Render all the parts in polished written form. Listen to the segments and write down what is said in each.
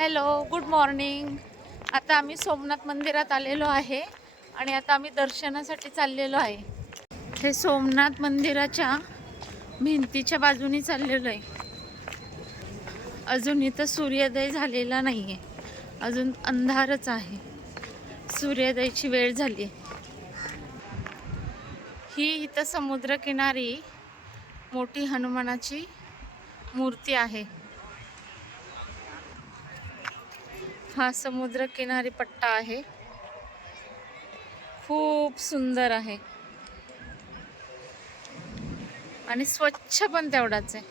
Hello, good morning. आता आम्ही सोमनाथ मंदिरात आलेलो आहे आणि आता आम्ही दर्शनासाठी चाललेलो आहे. हे सोमनाथ मंदिराच्या भिंतीच्या बाजूनी चाललेलो आहे. अजून इथं सूर्योदय झालेला नाही आहे, अजून अंधारच आहे. सूर्योदयाची वेळ झाली. ही इथं समुद्रकिनारी मोठी हनुमानाची मूर्ती आहे. हा समुद्रकिनारी पट्टा आहे, खूप सुंदर आहे आणि स्वच्छ पण तेवढाच आहे.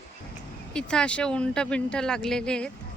इथं असे उंट बिंट लागलेले आहेत.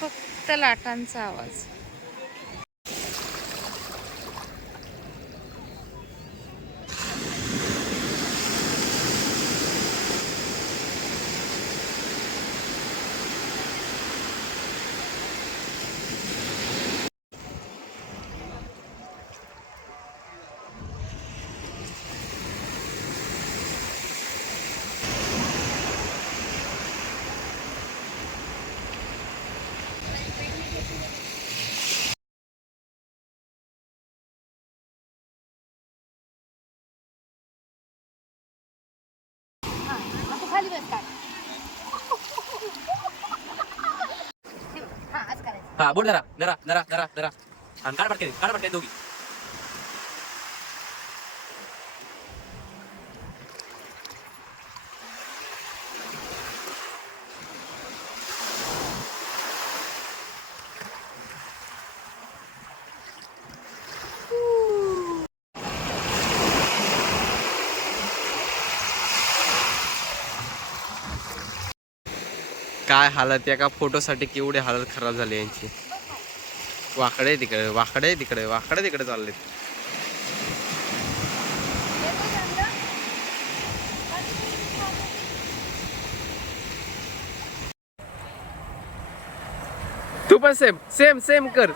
फक्त लाटांचा आवाज. हा बोल जरा जरा जरा जरा जरा आणि काढ पटके दोघी. काय हालत, एका फोटोसाठी केवढी हालत खराब झाली यांची. वाकडे तिकडे वाकडे तिकडे वाकडे तिकडे चालले. तू पण सेम सेम सेम कर.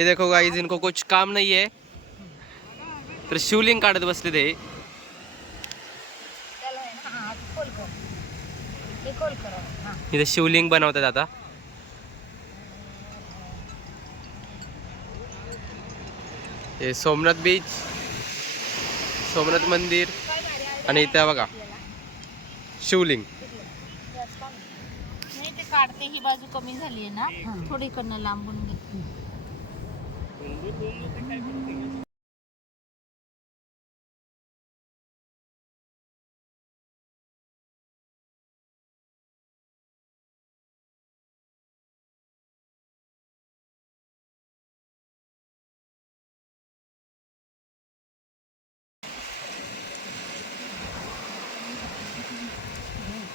ये देखो गाइस, इनको कुछ काम नहीं है तर शिवलिंग काढत बसले ते. इथे शिवलिंग बनवतात आता. हे सोमनाथ बीच, सोमनाथ मंदिर आणि इथे बघा शिवलिंग. नाही ते काढते, ही बाजू कमी झाली आहे ना, थोडी कडनं लांबून घेतली.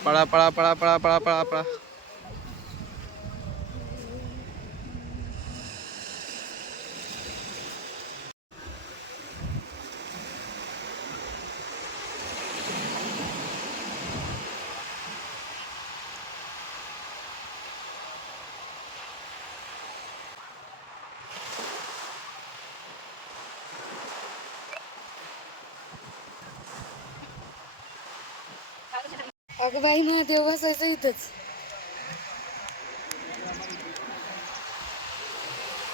पळा पळा पळा पळा पळा पळा पळा. अगं बाई, महादेव बसायचं इथंच.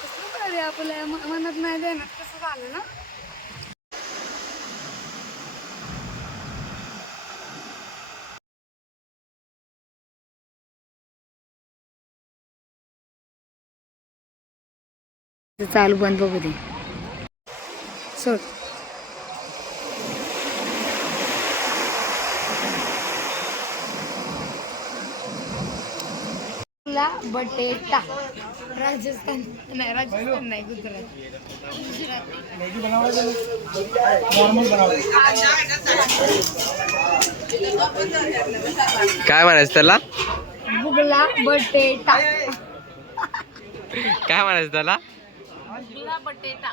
कसं काय रे, आपल्या मनात नाही देणार, कसं झालं ना. चालू बंद बघू दे. सोड. बुगला बटेटा राजस्थान नाही गुजरात. काय म्हणायचं त्याला? बुगला बटेटा. काय म्हणायचं त्याला? बटेटा